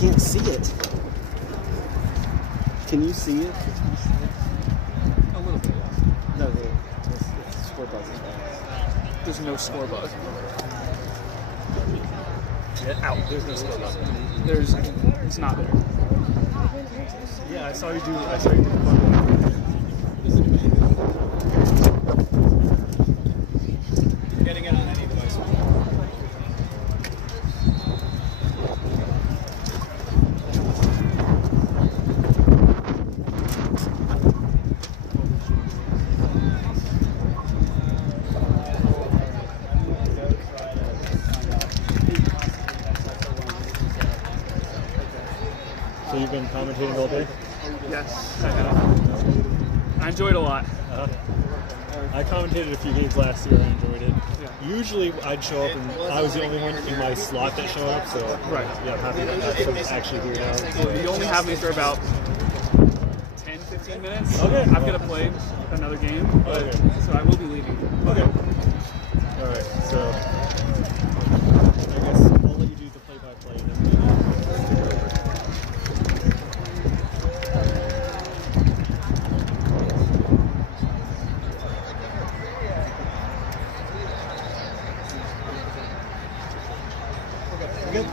can't see it. Can you see it? A little bit. No, it's score buzz. There's no score buzz. Ow, there's no score buzz. It's not there. Yeah, I saw you do Quadball. Getting it on any device. So you've been commentating all day? Yes, I have. I enjoyed it a lot. I commentated a few games last year. I enjoyed it. Yeah. Usually I'd show up and I was the only one in my slot that showed up, so Right. yeah, I'm happy that that's actually here now. So. You only have me for about 10, 15 minutes. Okay. I've got to play another game, but, Okay. so I will be leaving. Okay. All right. So I guess I'll let you do the play-by-play and then take over. Good.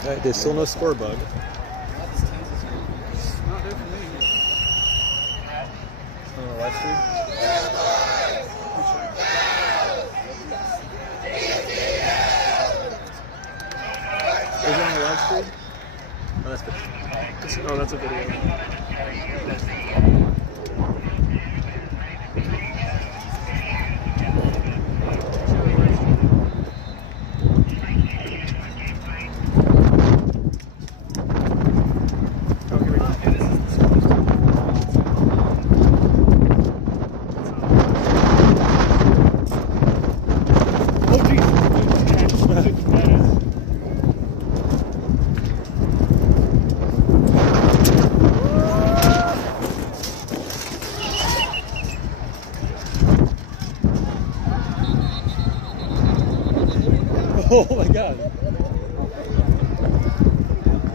All right, there's still no score bug. It's not there for me. On the live stream? Is it on the live stream? Oh, that's good. Oh, that's a video. Oh my god.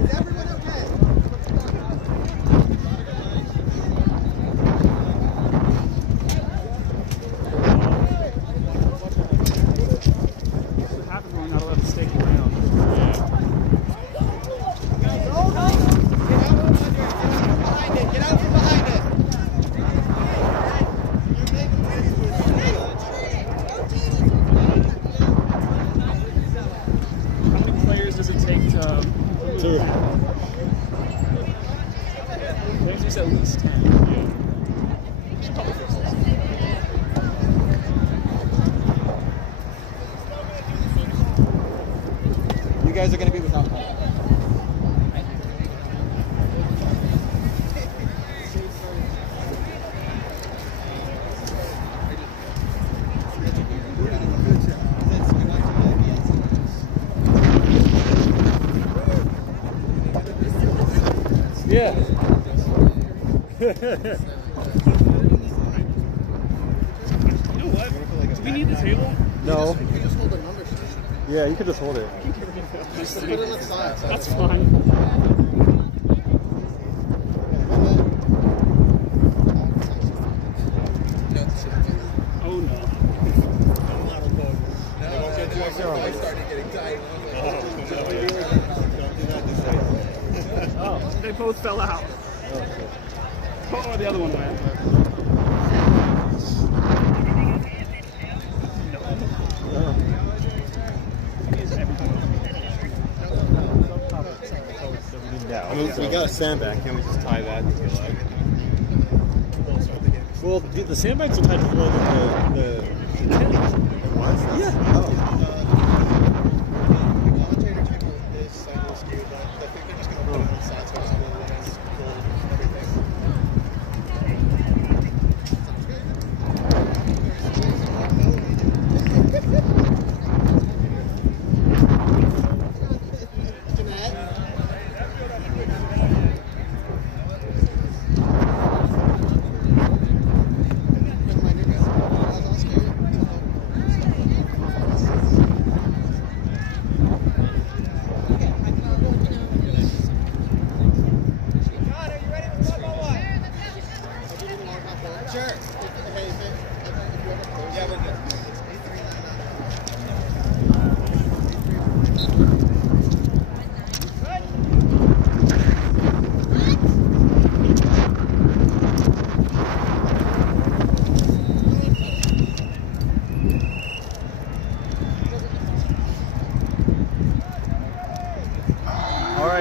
Is everyone okay? What happens when we're not allowed to stake around? Get out from behind it. How many players does it take to... Two. There's just at least 10. You guys are going to be without me. Yeah. You know what? Do we need the table? No. You can just hold the numbers. Yeah, you could just hold it. Just put it on the side. That's fine. Oh no. Oh. They both fell out. Oh, the other one went. I mean, we got a sandbag. Can't we just tie that? Well, the sandbags are tied to the tent. Yeah. Oh. Commentator table is slightly skewed, but I think they're just going to put it on the side so it's really nice, cool, everything.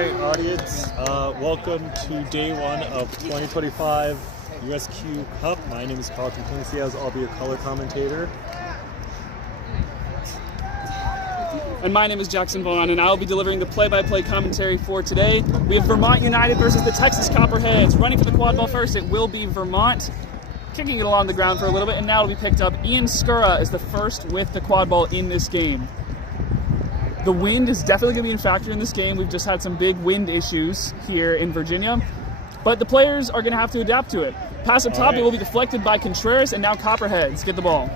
Alright, audience, welcome to day one of 2025 USQ Cup. My name is Carlton Quincy. I'll be your color commentator. And my name is Jackson Vaughn, and I'll be delivering the play-by-play commentary for today. We have Vermont United versus the Texas Copperheads. Running for the quad ball first, it will be Vermont. Kicking it along the ground for a little bit, and now it'll be picked up. Ian Skura is the first with the quad ball in this game. The wind is definitely going to be a factor in this game. We've just had some big wind issues here in Virginia, but the players are going to have to adapt to it. Pass up top, It will be deflected by Contreras, and now Copperheads get the ball.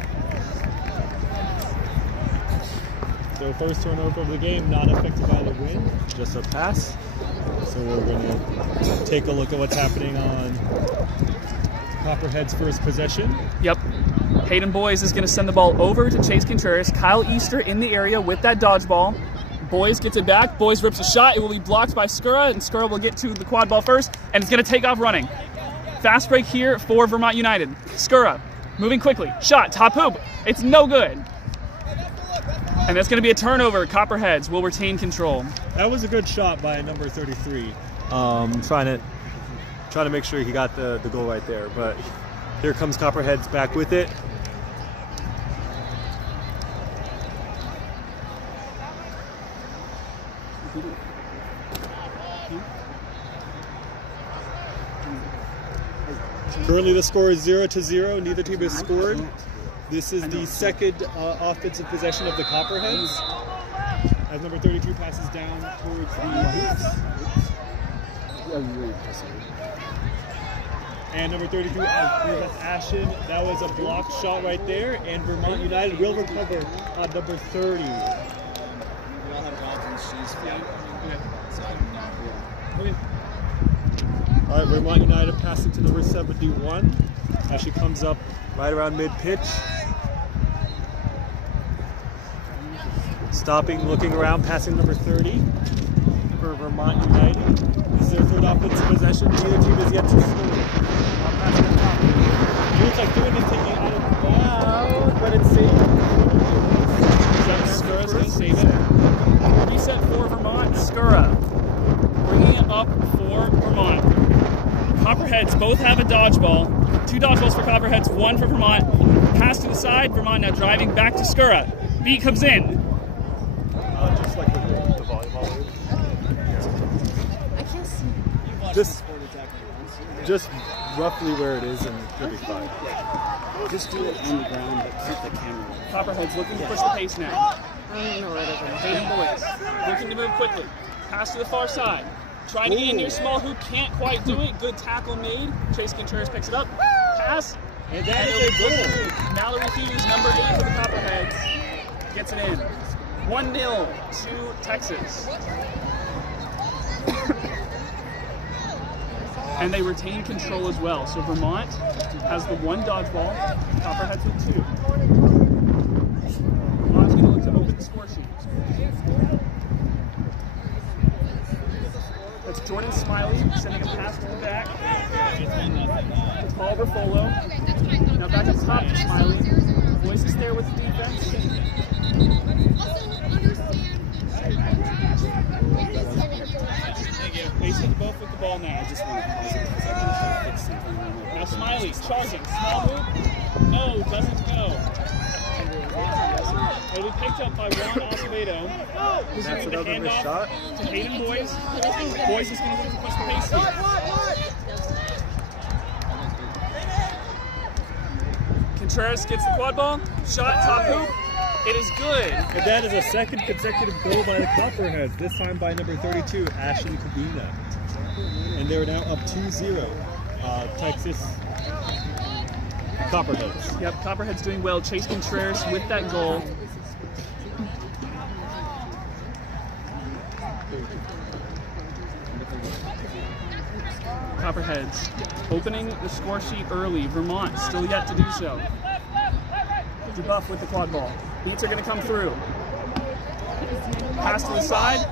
So first turnover of the game, not affected by the wind, just a pass. So we're going to take a look at what's happening on Copperhead's first possession. Yep. Hayden Boys is going to send the ball over to Chase Contreras. Kyle Easter in the area with that dodgeball. Boys gets it back. Boys rips a shot. It will be blocked by Skura, and Skura will get to the quad ball first, and it's going to take off running. Fast break here for Vermont United. Skura moving quickly. Shot, top hoop. It's no good. And that's going to be a turnover. Copperheads will retain control. That was a good shot by number 33. Trying to make sure he got the goal right there. But here comes Copperheads back with it. Currently the score is 0-0. Neither team has scored. This is the second offensive possession of the Copperheads. As number 32 passes down towards the hoops. And number 32, that's Ashton. That was a blocked shot right there. And Vermont United will recover on number 30. We all have confidence. She's All right, Vermont United passing to number 71. As she comes up right around mid-pitch. Stopping, looking around, passing number 30 for Vermont United. This is their third offensive possession. Neither team has yet to score. Passing the top. Looks like doing it, taking it out of bounds, but it's safe. Skura's going to save it. Reset for Vermont. Skura bringing it up for Vermont. Copperheads both have a dodgeball. 2 dodgeballs for Copperheads, 1 for Vermont. Pass to the side. Vermont now driving back to Skura. Beat comes in. Just like the volleyball is. I can't see. Just roughly where it is, and it'll be fine. Just do it on the ground, but keep the camera. Copperheads looking to push the pace now. I don't know where to Hayden Boys looking to move quickly. Pass to the far side. Trying to get in near small hoop, can't quite do it. Good tackle made. Chase Contreras picks it up. Pass. And that is a goal. Mallory Hughes, number 8 for the Copperheads, gets it in. 1-0 to Texas. And they retain control as well. So Vermont has the 1 dodgeball, Copperheads with 2. Vermont's going to look to open the score sheet. That's Jordan Smiley sending a pass to the back. It's Paul Berfolo. Now back up top to Smiley. Boyce is there with the defense. Facing both with the ball now. Now Smiley charging. Small move. No, doesn't go. It'll be picked up by Juan Acevedo. Who's going to hand off to Hayden Boys. Boys is going to look to push the pace here. Contreras gets the quad ball. Shot, top hoop. It is good. And that is a second consecutive goal by the Copperheads, this time by number 32, Ashley Kubina. And they're now up 2-0. Texas Copperheads. Yep, Copperheads doing well. Chase Contreras with that goal. Copperheads opening the score sheet early. Vermont still yet to do so. DeBuff with the quad ball. Beats are going to come through. Pass to the side.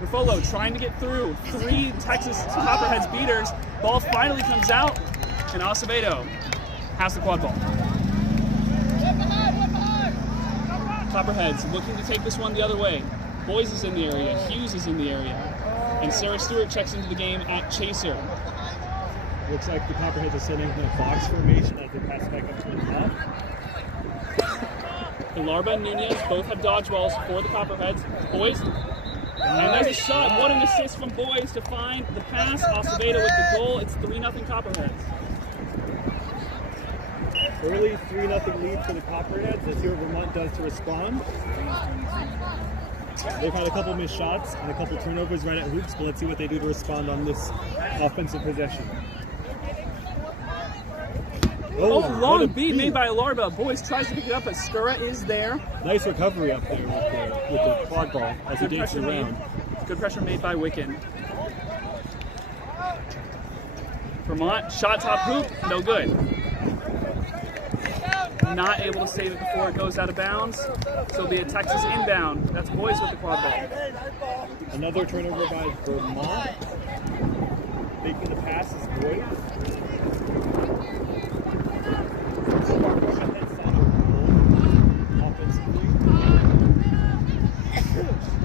Ruffolo trying to get through. 3 Texas Copperheads beaters. Ball finally comes out, and Acevedo has the quad ball. Copperheads looking to take this one the other way. Boys is in the area. Hughes is in the area. And Sarah Stewart checks into the game at chaser. Looks like the Copperheads are setting in a box formation as they pass back up to the top. Ilarba and Nunez both have dodgeballs for the Copperheads. Boys, and there's a shot. What an assist from Boys to find the pass. Acevedo with the goal. It's 3-0 Copperheads. Early 3-0 lead for the Copperheads. Let's see what Vermont does to respond. They've had a couple missed shots and a couple turnovers right at hoops, but let's see what they do to respond on this offensive possession. Oh, long beat made by Ilarba. Boys tries to pick it up, but Skura is there. Nice recovery up there with the quad ball as he dances around. Good pressure made by Wicken. Vermont, shot top hoop, no good. Not able to save it before it goes out of bounds. So it'll be a Texas inbound. That's Boys with the quad ball. Another turnover by Vermont. Making the pass is Boys.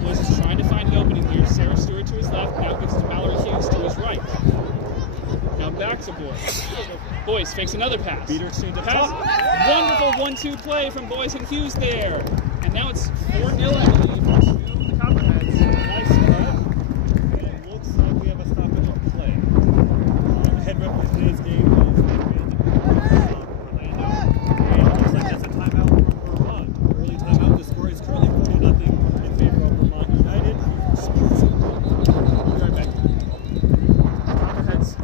Boys is trying to find an opening here. Sarah Stewart to his left. Now gets to Mallory Hughes to his right. Now back to Boys. Boys fakes another pass. Beater exchange up Pass. top. Wonderful 1-2 play from Boys and Hughes there. And now it's 4-0 I believe to the Copperheads. Nice cut. And it looks like we have a stoppage of play. Head ref for today's game is Orlando. And it looks like that's a timeout for Vermont. Early timeout. The score is currently 4-0 in favor of Vermont United. We'll be right back. Copperheads.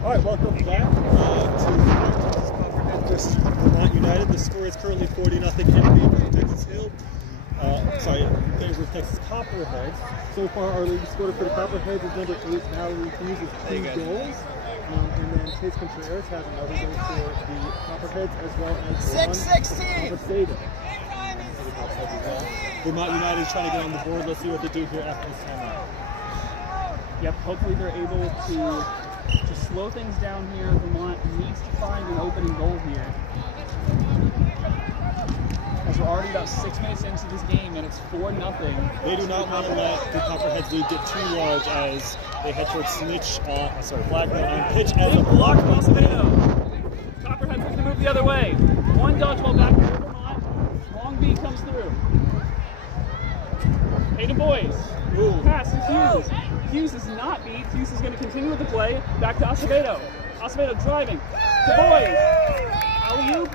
All right, welcome back to Copperheads versus Vermont United. The score is currently 40-0 in favor of Texas Hill. In favor of Texas Copperheads. So far, our leading scorer for the Copperheads is number 8, Mallory Hughes, with 2 goals. And then Chase Contreras has another goal for the Copperheads, as well as 6-16. Vermont United is trying to get on the board. Let's see what they do here after this timeout. Yep, hopefully they're able to slow things down here. Vermont needs to find an opening goal here. As we're already about 6 minutes into this game and it's 4-0. They do not want to let the Copperheads lead get too large as they head towards flag on pitch as a block. Acevedo. Copperheads looking to move the other way. One dodgeball back for Vermont. Long B comes through. Hayden Boys. Pass to Hughes. Hughes is not beat. Hughes is going to continue with the play. Back to Acevedo. Acevedo driving. To Boys. Alley-oop.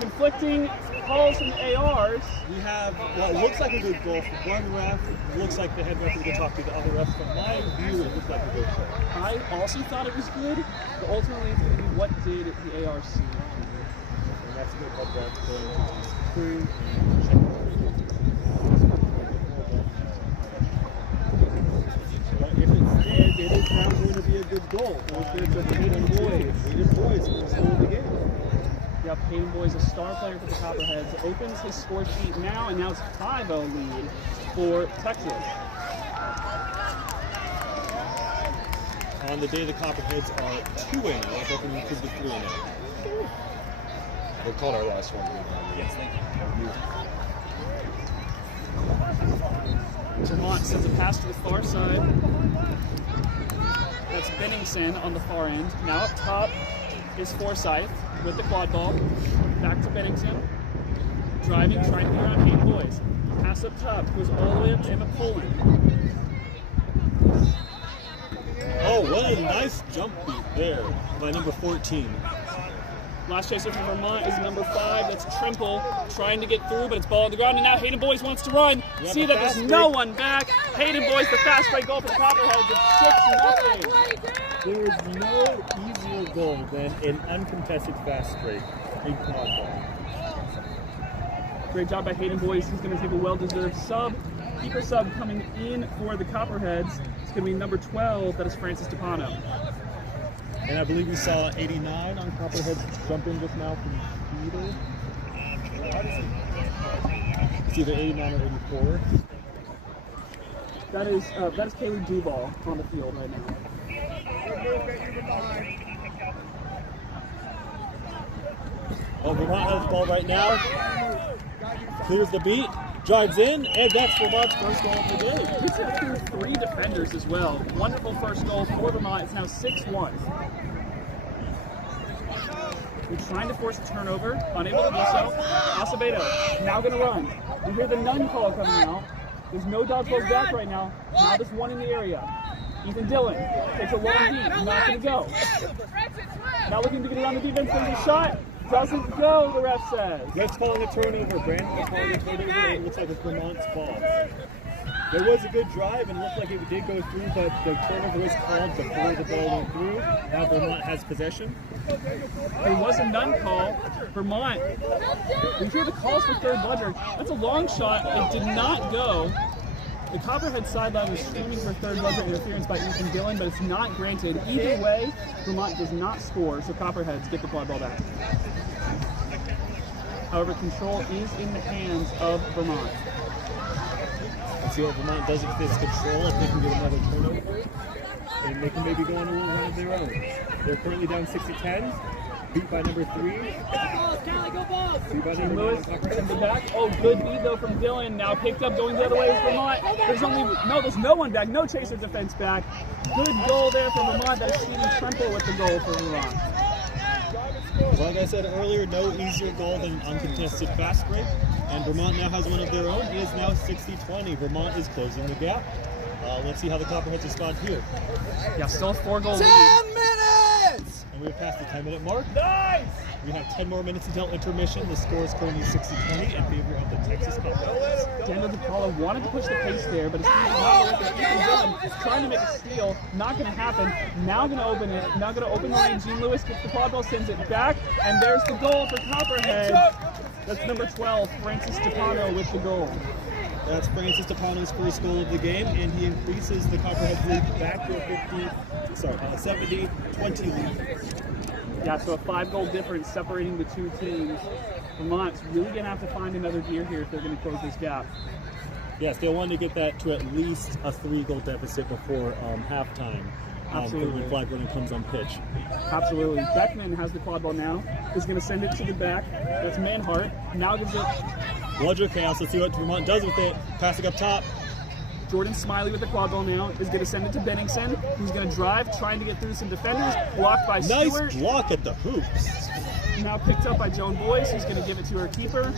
Conflicting calls from the ARs. We have what looks like a good goal from one ref. Looks like the head ref is going to talk to the other refs. From my view, it looks like a good goal. I also thought it was good, but ultimately it's going to be what did the AR see. And that's a good head ref going to screw. But if it stands, it is now going to be a good goal. So it's a Hayden Boys. Hayden Boys will hold the game. Yep, Hayden Boys, a star player for the Copperheads, opens his score sheet now, and now it's 5-0 lead for Texas. On the day the Copperheads are 2-0, I think we could be 3-0. They called our last one. Yes, thank you. Vermont sends a pass to the far side. That's Benningson on the far end. Now up top, is Forsyth with the quad ball. Back to Bennington. Driving, trying to get around Hayden Boys. Pass up top, goes all the way up to Emma Poland. Oh, what a nice jump beat there by number 14. Last chaser from Vermont is number 5. That's Trimple trying to get through, but it's ball on the ground, and now Hayden Boys wants to run. Yep, See that there's no one back. Hayden Boys, the fast break goal for the Copperheads. It's 6-0. There is no easier goal than an uncontested fast break in Quadball. Great job by Hayden Boys. He's going to take a well-deserved sub. Keeper sub coming in for the Copperheads. It's going to be number 12. That is Francis DePano. And I believe we saw 89 on Copperheads jump in just now from Peter. It's either 89 or 84. That is Kaylee Duval on the field right now. Oh, Vermont has the ball right now. Clears the beat, drives in, and that's Vermont's first goal of the game. It's through 3 defenders as well. Wonderful first goal for Vermont. It's now 6-1. We're trying to force a turnover, unable to do so. Acevedo now going to run. We hear the none call coming out. There's no dodge balls back right now. Now there's one in the area. Ethan Dillon takes a long beat, not going to go. Now looking to get around the defense, there's a shot. Doesn't go, the ref says. Ref's calling a turnover. Brandon is calling a turnover. It looks like it's Vermont's ball. There was a good drive and it looked like it did go through, but the turnover was called before the ball went through. Now Vermont has possession. There was a none call. Vermont, we hear the calls for third buzzer. That's a long shot. It did not go. The Copperhead sideline was screaming for third buzzer interference by Ethan Dillon, but it's not granted. Either way, Vermont does not score, so Copperheads get the quad ball back. However, control is in the hands of Vermont. Let's see what Vermont does with this control, if they can get another turnover, and they can maybe go on a little run of their own. They're currently down 6-10, beat by number 3. Lewis in the back. Oh, good beat though from Dillon. Now picked up going the other way is Vermont. There's no one back. No chaser defense back. Good goal there from Vermont. That is Stephen Trimple with the goal for Vermont. Like I said earlier, no easier goal than an uncontested fast break. And Vermont now has one of their own. It is now 60-20. Vermont is closing the gap. Let's see how the Copperheads respond here. Yeah, still a 4-goal lead. 10 minutes! And we're past the 10-minute mark. Nice! We have 10 more minutes until intermission. The score is currently 60-20 in favor of the Texas Copperheads. Daniel DePaula wanted to push the pace there, but his team is not with it. Ethan Dillon is trying to make a steal. Not going to happen. Now going to open it. Now going to open the lane. Gene Lewis gets the quad ball, sends it back, and there's the goal for Copperhead. That's number 12, Francis DePano with the goal. That's Francis DePano's first goal of the game, and he increases the Copperheads lead back to a 70-20 lead. Yeah, so a 5-goal difference separating the two teams. Vermont's really going to have to find another gear here if they're going to close this gap. Yes, they want to get that to at least a 3-goal deficit before halftime. Absolutely. When flag running comes on pitch. Absolutely. Beckman has the quad ball now. Is going to send it to the back. That's Manhart. Now gives it. Bludger chaos. Let's see what Vermont does with it. Passing up top. Jordan Smiley with the quad ball now is going to send it to Bennington, who's going to drive, trying to get through some defenders. Blocked by Nice Stewart. block at the hoops. Now picked up by Joan Boyce, who's going to give it to her keeper.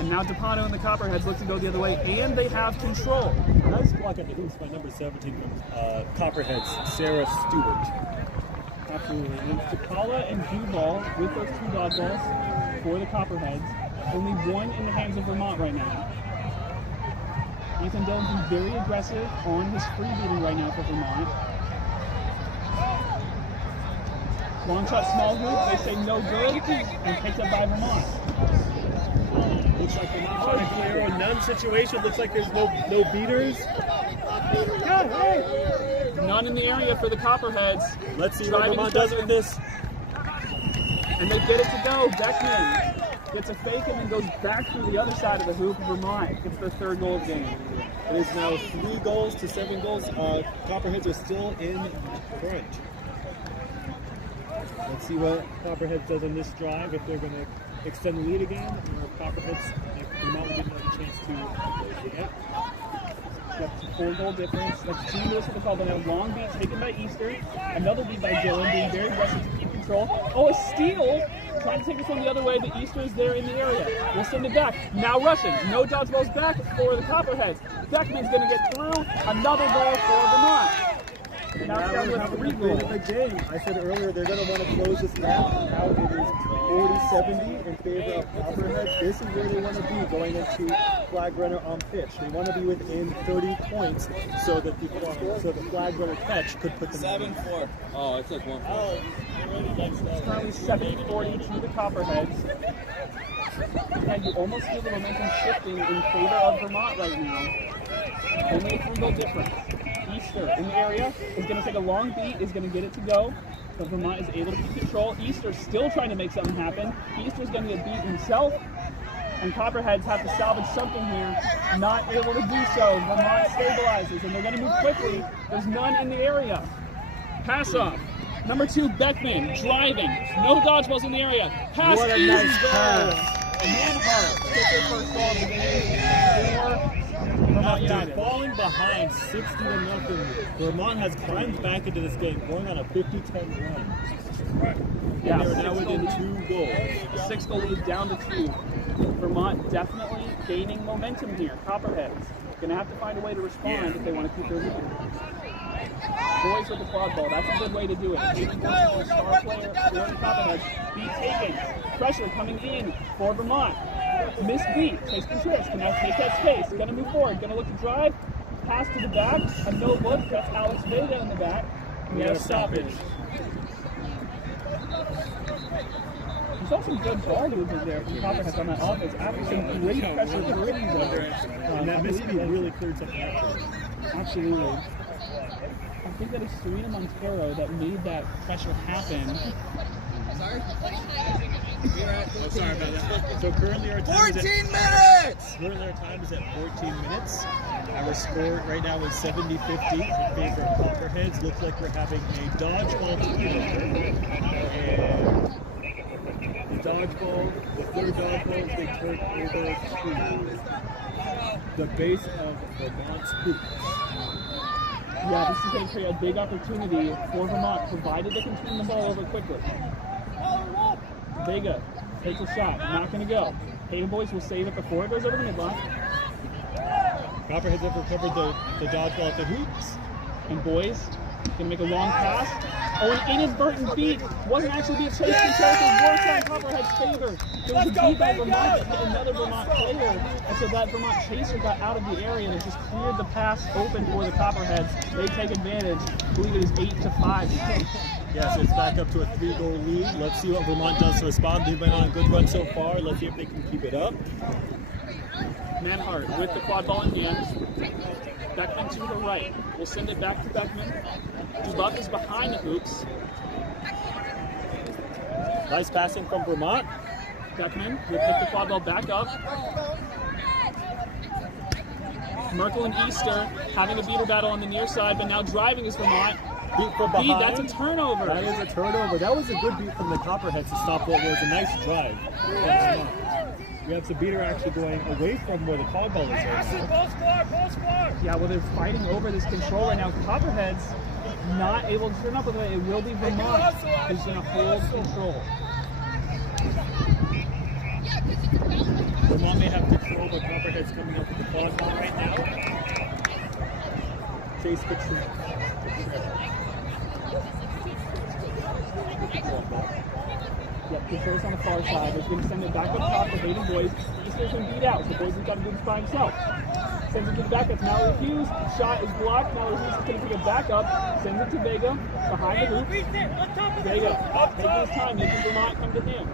And now DePano and the Copperheads look to go the other way, and they have control. Nice block at the hoops by number 17 Copperheads, Sarah Stewart. Absolutely. And it's DePaula and Duval with those 2 dodgeballs for the Copperheads. Only one in the hands of Vermont right now. Ethan Dillon being very aggressive on his free beating right now for Vermont. Long shot, small hoop. They say no good, and picked up by Vermont. Looks like they're not trying to clear a none situation. Looks like there's no beaters. None in the area for the Copperheads. Let's see what Vermont does with this. And they get it to go. Beckman gets a fake and then goes back through the other side of the hoop. Vermont gets their 3rd goal of the game. It is now 3 goals to 7 goals. Copperheads are still in front. Let's see what Copperheads does on this drive, if they're going to extend the lead again, or if Copperheads, if Vermont will get another chance to close the gap. That's a 4-goal difference. That's 2 goals for the Quadball. Now long beat taken by Easter. Another beat by Dylan, being very aggressive to keep control. Oh, a steal! Trying to take this one the other way, but Easter is there in the area. We'll send it back. Now rushing. No dodgeballs back for the Copperheads. Beckman's going to get through. Another goal for Vermont. Now it's down to 3 goals. The game. I said earlier they're going to want to close this gap. Now it is 40-70 in favor of Copperheads. This is where they want to be going into flag runner on pitch. They want to be within 30 points so that the flag runner catch could put them 7-4. Oh, it's like 1. It's currently 7-40 to the Copperheads. And you almost feel the momentum shifting in favor of Vermont right now. Only a 3-goal difference. Easter in the area is going to take a long beat, is going to get it to go, but Vermont is able to keep control. Easter still trying to make something happen. Easter's going to get beat himself, and Copperheads have to salvage something here. Not able to do so. Vermont stabilizes, and they're going to move quickly. There's none in the area. Pass off. Number 2, Beckman, driving. No dodgeballs in the area. Pass, What a easy nice goal. pass. Manhart gets their first goal of the game for Vermont After United. falling behind 60-0, Vermont has climbed back into this game, going on a 50-10 run. Yeah, They are now within 2 goals. The 6-goal lead down to 2. Vermont definitely gaining momentum here. Copperheads going to have to find a way to respond if they want to keep their lead. Boys with the quad ball, that's a good way to do it. Star player for the Copperheads. Beat taken. Pressure coming in for Vermont. Missed beat. Chase Contreras can now take that space. Going to move forward. Going to look to drive. Pass to the back. A no look. That's Alex Vega in the back. We have stoppage. You saw some good ball movement there from Copperheads on that offense after some great pressure threes there. And that missed beat really cleared something up. Absolutely. I think that is Serena Montero that made that pressure happen. Oh, sorry about that. So currently our time 14 minutes! Currently our time is at 14 minutes. Our score right now is 70-50 in favor of Copperheads. Looks like we're having a dodgeball turnover. And the dodgeball, the third dodgeball is being turned over to the base of Vermont's hoops. Yeah, this is going to create a big opportunity for Vermont, provided they can turn the ball over quickly. Vega takes a shot, not going to go. Hayden boys will save it before it goes over the midline. Copperheads have recovered the dodgeball at the hoops. And boys going to make a long pass. Oh, an inadvertent beat. Wasn't actually being chased because it worked on Copperhead's favor. There was a beat by Vermont to another Vermont player. And so that Vermont chaser got out of the area and it just cleared the pass open for the Copperheads. They take advantage. I believe it is 8-5. Yeah, so it's back up to a 3-goal lead. Let's see what Vermont does to respond. They've been on a good run so far. Let's see if they can keep it up. Manhart with the quad ball in hand. Beckman to the right. We'll send it back to Beckman. Dubuff is behind the hoops. Nice passing from Vermont. Beckman will pick the quad ball back up. Merkel and Easter having a beater battle on the near side, but now driving is Vermont. Beat from behind. That's a turnover. That is a turnover. That was a good beat from the Copperheads to stop what was a nice drive. We have Sabita actually going away from where the quad ball is right now. Yeah, well, they're fighting over this control right now. Copperheads not able to turn up with it. It will be Vermont who's going to hold control. Vermont may have control, but Copperheads coming up with the quad ball right now. Chase Contreras. Yep, Contreras on the far side. They're going to send it back up top. The Hayden boys. Easter's been beat out. The boys have got to do this by himself. Sends it to the back. That's Mallory Hughes. Shot is blocked. Mallory Hughes is going to take it back up. Sends it to Vega. Behind the hoop. Vega taking his time. Making Vermont come to him.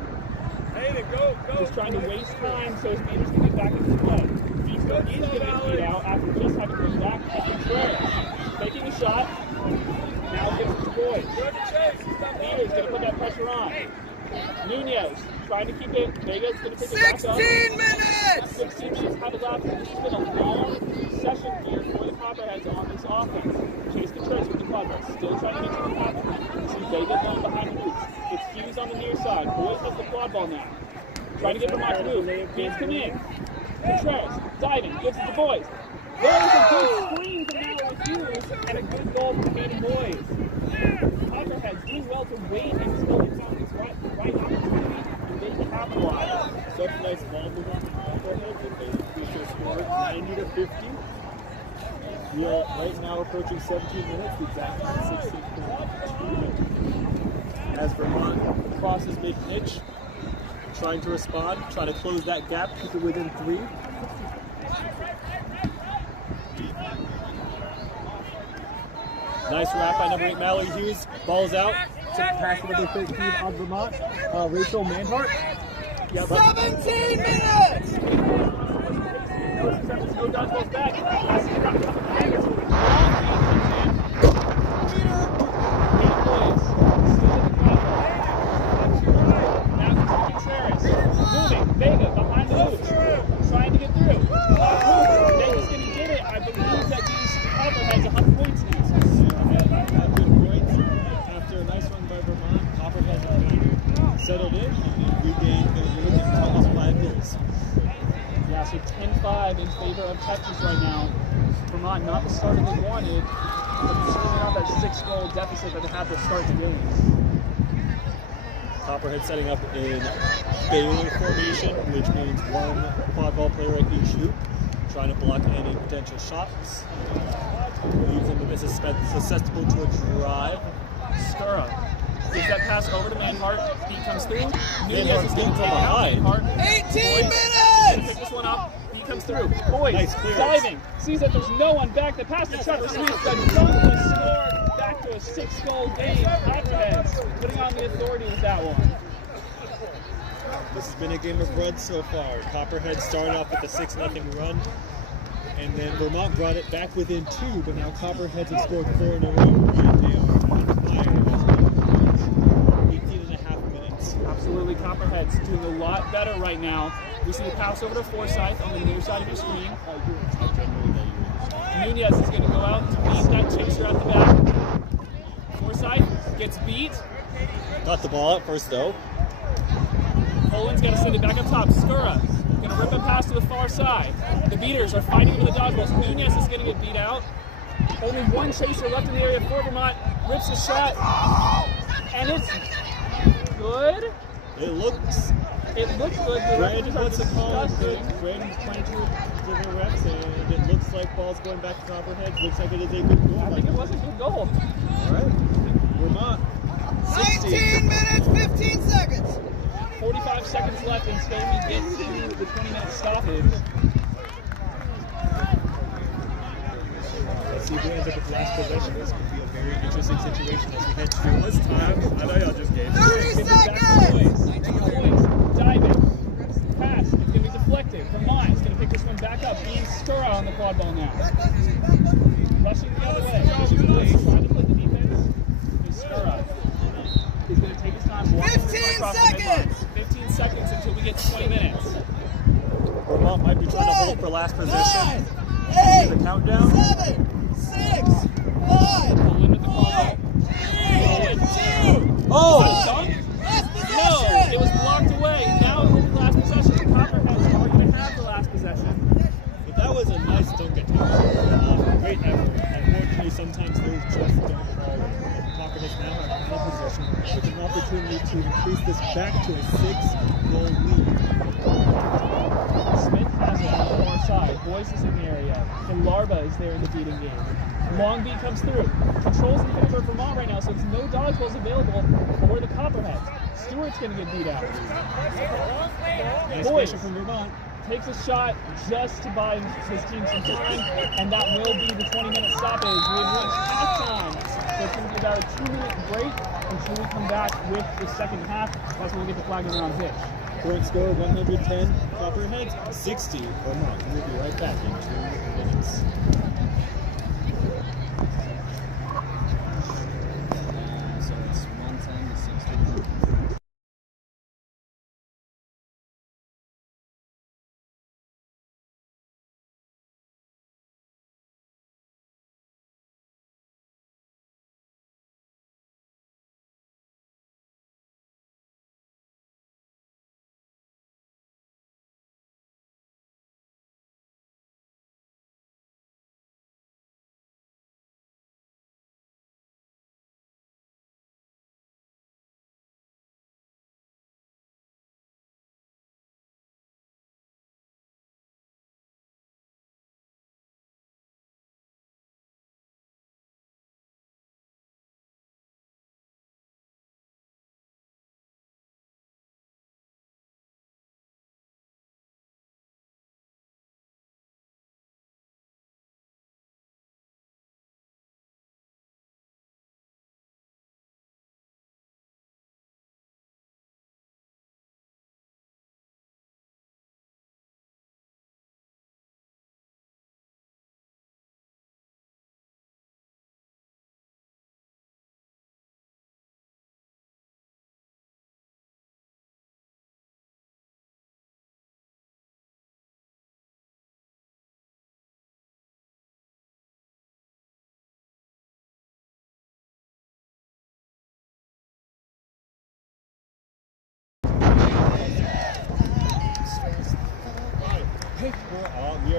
Just trying to waste time so his beaters can get back into play. Easter is getting beat out after just having to go back to Contreras. Taking a shot. Now gives it to boys. Beater's going to put that pressure on. Nunez trying to keep it. Vega's going to pick it back up. 16 minutes! 16 minutes have elapsed. This has been a long session here for the Copperheads on this offense. Chase Contreras with the quad ball. Still trying to get to the pass. See Vega going behind the hoops. It's Hughes on the near side. Boys has the quad ball now. Trying to get Vermont to move. Fans come in. Contreras diving. Gives it to boys. There's a good screen from Mallory Hughes and a good goal from Katie Boys. Copperheads doing well to wait until it's on its right opportunity and they capitalize. Such nice ball movement from Copperheads, and they increase their score 90 to 50. We are right now approaching 17 minutes, the exact time 16. As Vermont crosses mid-pitch, trying to respond, trying to close that gap, keep it within 3. Nice wrap by number 8, Mallory Hughes. Ball's out. Pass to number 13 on Vermont, Rachel Manhart. 17 minutes! No dodgeballs back. Moving, Vega behind the hoops, trying to get through. Vega's going to get it. I believe that these Copperheads 100 points now. Good points. After a nice run by Vermont, Copperheads settled in and regained their lead and almost 5 goals. Yeah, so 10-5 in favor of Texas right now. Vermont not the start that they wanted, but certainly not that 6-goal deficit that they had to start the game. Copperhead setting up in Baylor formation, which means one quadball player at each hoop, trying to block any potential shots. Leaves them a bit susceptible to a drive. Skura gives that pass over to Manhart. Beat comes through. Nunez Manhart is going beat to from take it out. behind. Manhart. 18 Boyce minutes! pick this one up. Beat comes through. Boyce Nice clearance. diving. Sees that there's no one back. The pass to Trevor Smith. The dunk is scored. Back to a 6-goal game. Copperheads putting on the authority with that one. This has been a game of runs so far. Copperhead started off with a 6-0 run, and then Vermont brought it back within 2, but now Copperheads have scored 4 in a row, and they are on fire. 18.5 minutes. Absolutely, Copperheads doing a lot better right now. We see the pass over to Forsyth on the near side of your screen. Nunez is going to go out to beat that chaser at the back. Forsyth gets beat. Got the ball out first, though. Poland's got to send it back up top. Skura going to rip a pass to the far side. The beaters are fighting over the dodgeballs. Nunez is going to get beat out. Only one chaser left in the area for Vermont. Rips a shot. And it's good. It looks. It looks good. The Brandon refs are wants to call it good. disgusting. Brandon's pointing to the refs, and it looks like ball's going back to Copperhead. Looks like it is a good goal. I think it was a good goal. All right. Vermont. 19 minutes, 15 seconds! 45 seconds left until we get to the 20-minute stoppage. Let's see who ends up with last possession. This could be a very interesting situation as we head to this time. I know y'all just gave 30 seconds! Diving. Pass. It's going to be deflected. Vermont is going to pick this one back up. Ian Skura on the quad ball now. Rushing the other way. Trying to put the defense. Skura is going to take his time. 15 seconds! 15 seconds until we get to 20 minutes. Vermont might be trying to hold for last possession. 9, 8, The countdown. 7, 6, 5, Poland with the quad ball. 4, 2, Oh! Dunk? last No, possession! it was blocked away. Now it will be last possession. Copperheads are going to have the last possession. But that was a nice dunk attempt. Great effort. Unfortunately, sometimes those just don't fall in. Copperheads now have full possession with an opportunity to increase this back to a 6-goal lead. Smith has it on the far side. Boyce is in the area. And Larva is there in the beating game. Long beat comes through. Controls in favor of Vermont right now, so there's no dodgeballs available for the Copperheads. Stewart's going to get beat out. Nice Boyce pressure from Vermont. takes a shot just to buy his team some time, and that will be the 20-minute stoppage. We have reached halftime, so it's going to be about a 2-minute break until we come back with the second half. That's when we get the flag around pitch. Current score 110, Copperheads 60. Vermont. We'll be right back in 2 minutes.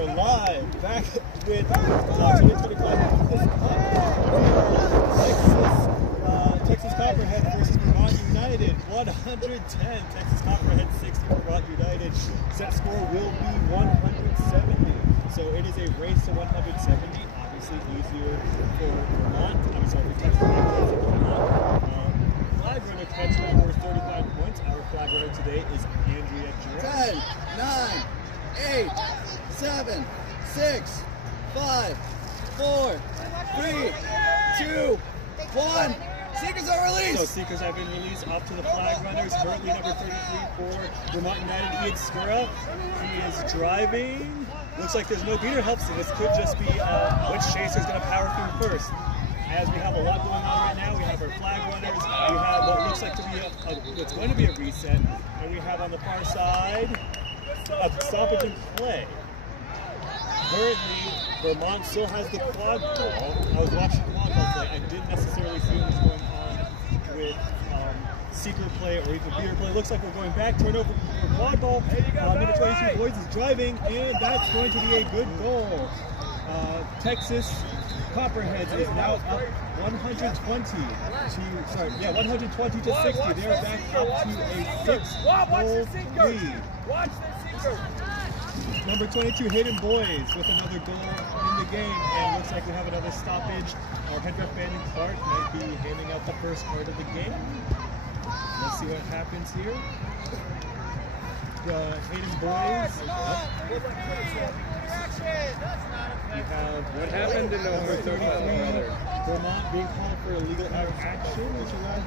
we're live back with 225 this Texas Copperheads versus Vermont United. 110 Texas Copperheads, 60 Vermont United. Set score will be 170. So it is a race to 170. Obviously easier for Vermont. I'm sorry, for Texas Copperheads for Vermont. Flag runner catch for 35 points. Our flag runner today is Andrea Girard. 10, 9, 8, 7, 6, 5, 4, 3, 2, 1. Seekers are released! So Seekers have been released off to the flag runners. Currently number 33 for Vermont United, Ian Skura. He is driving. Looks like there's no beater help, so this could just be which chaser is going to power through first. As we have a lot going on right now, we have our flag runners, we have what looks like to be what's going to be a reset, and we have on the far side a stoppage in play. Currently, Vermont still has the quad ball. I was watching the quad ball play. I didn't necessarily see what was going on with seeker play or even beater play. Looks like we're going back. Turnover for quad ball. Number 22, Boys, is driving, and that's going to be a good goal. Texas Copperheads is now up 120 to 60. They're back up to a 6-goal lead. Watch the seeker. Number 22, Hayden Boys with another goal in the game, and looks like we have another stoppage. Our head ref Brandon Clark might be handing out the first card of the game. Let's see what happens here. Hayden Boys. We have What happened in number 33, 33? Vermont being called for illegal action, which allows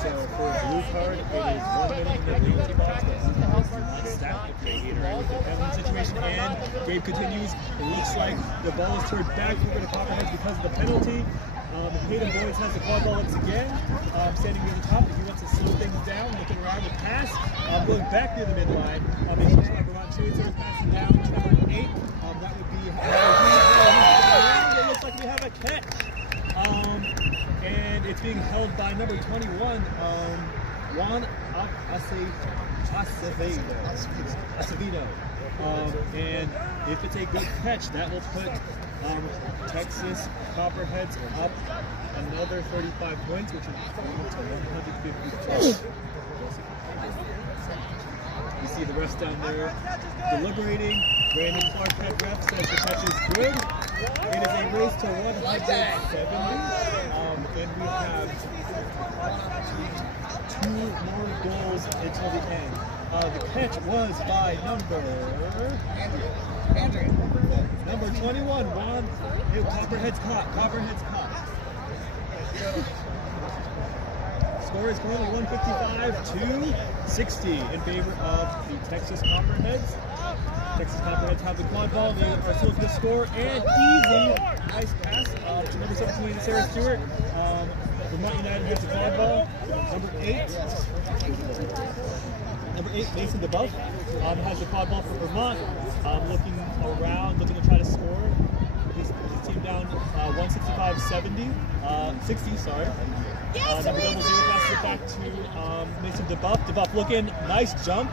So for a blue card, it is 1 minute in the penalty box, but blue cards do not stack if they enter with the penalty situation. And game continues. It looks like the ball is turned back over to Copperheads because of the penalty. Hayden Boys has the quad ball once again, standing near the top. If he wants to slow things down, looking around with pass, going back near the midline. It looks like Vermont Chaser passing down to number 8. That would be. It looks like we have a catch. And it's being held by number 21, Juan Acevedo. And if it's a good catch, that will put Texas Copperheads up another 35 points, which is equal to 154. You see the refs down there deliberating. Brandon Clark, head ref, says the catch is good. It is a race to 170. And we have 2 more goals until the end. The catch was by number 21, Juan. Copperheads caught. Score is currently 155 to 60 in favor of the Texas Copperheads. Texas Copperheads have the quad ball. They are still going to score, and easy, nice pass to number 17, Sarah Stewart. Vermont United has the quad ball. Number 8, Mason DeBuff has the quad ball for Vermont. Looking around, looking to try to score. His team down 60, sorry. Number 00 passes it back to Mason DeBuff. DeBuff looking, nice jump.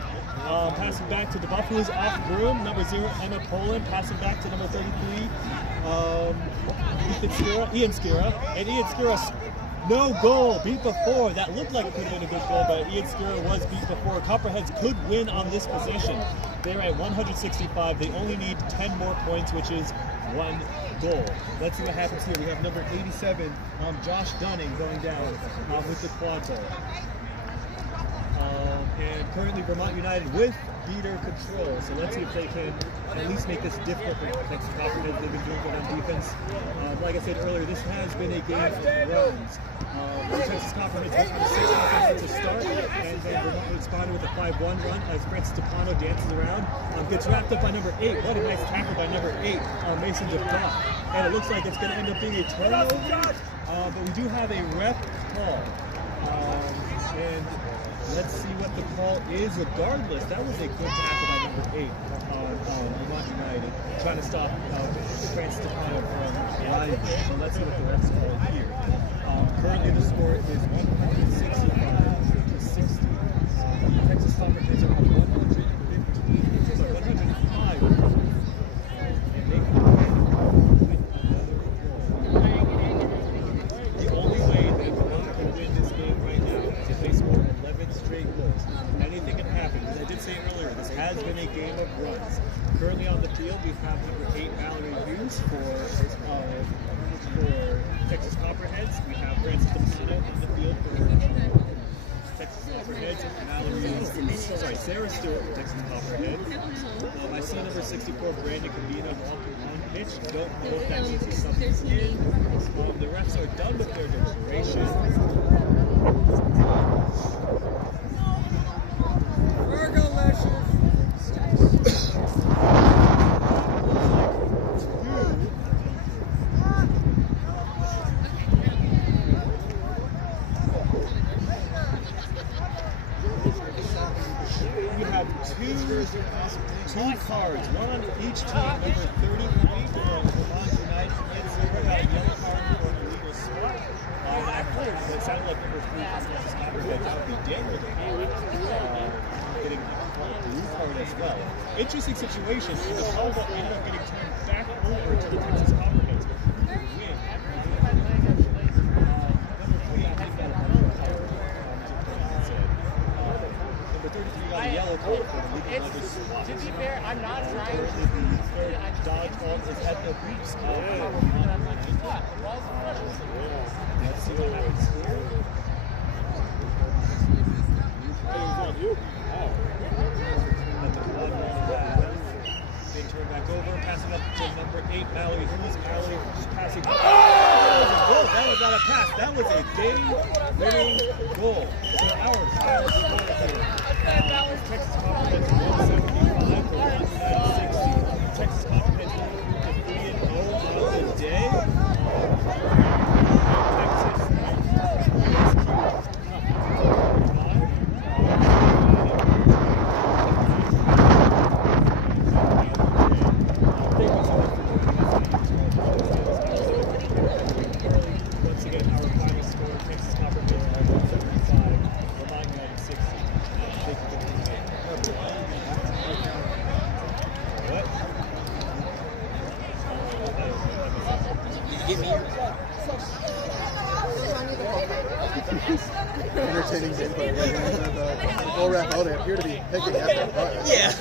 Passing back to DeBuff, who is off broom. Number 0, Emma Poland, passing back to number 33, Ian Skura. And Ian Skura, no goal, beat before. That looked like it could have been a good goal, but Ian Skura was beat before. Copperheads could win on this possession. They're at 165. They only need 10 more points, which is 1 goal. Let's see what happens here. We have number 87, Josh Dunning, going down with the quad ball. And currently Vermont United with beater control. So let's see if they can at least make this difficult for Texas Copperheads. They've been doing good on defense. Like I said earlier, this has been a game of runs. The Texas Copperheads went on a 6-1 to start, and then Vermont responded with a 5-1 run as Brett Stepano dances around. Gets wrapped up by number 8. What a nice tackle by number 8, Mason DeBuff. And it looks like it's going to end up being a turnover, but we do have a ref call. And let's see what the call is. Regardless, that was a good tackle by number 8 on Vermont United, trying to stop Brett Stepano from riding. So let's see what the refs call here. Currently, the score is 165 to 60. Texas Copperheads are 115, sorry, 105. And they can win another goal. The only way that Vermont can win this game right now is if they score 11 straight goals. Anything can happen. As I did say earlier, this has been a game of runs. Currently on the field, we have number 8 Mallory Hughes for Texas Copperheads. We have Francis DeMessina on the field for Texas Copperheads. Sarah Stewart for Texas Copperheads. I see number 64 Brandon Cabina walking on pitch. Don't know if that means he's something in. The refs are done with their deliberation. We have two cards, one on each team. Number 33 for Vermont United gets got a yellow card for an illegal spot. It sounded like number 3 for Copperheads. That would be Daniel getting a blue card as well. Interesting situation. The Caldwell ended up getting turned back over to the Texas Copperheads. Win. Number 33 got a yellow card for an illegal spot. To be fair, I'm not trying to The third dodgeball is at the reefs. Let's see what happens here. They turn back over, passing up to number 8, Mallory Hughes. Mallory passing. Oh! That was not a pass. That was a game-winning goal. So our final score here. Texas Copperheads 175 for 160. Texas Copperheads to 3-0 on the day. Once again, our final score, Texas Copperheads are 175, Vermont United 60. Thank you for Entertaining gameplay. The goal ref, they appear to be picking at their butt. Yeah.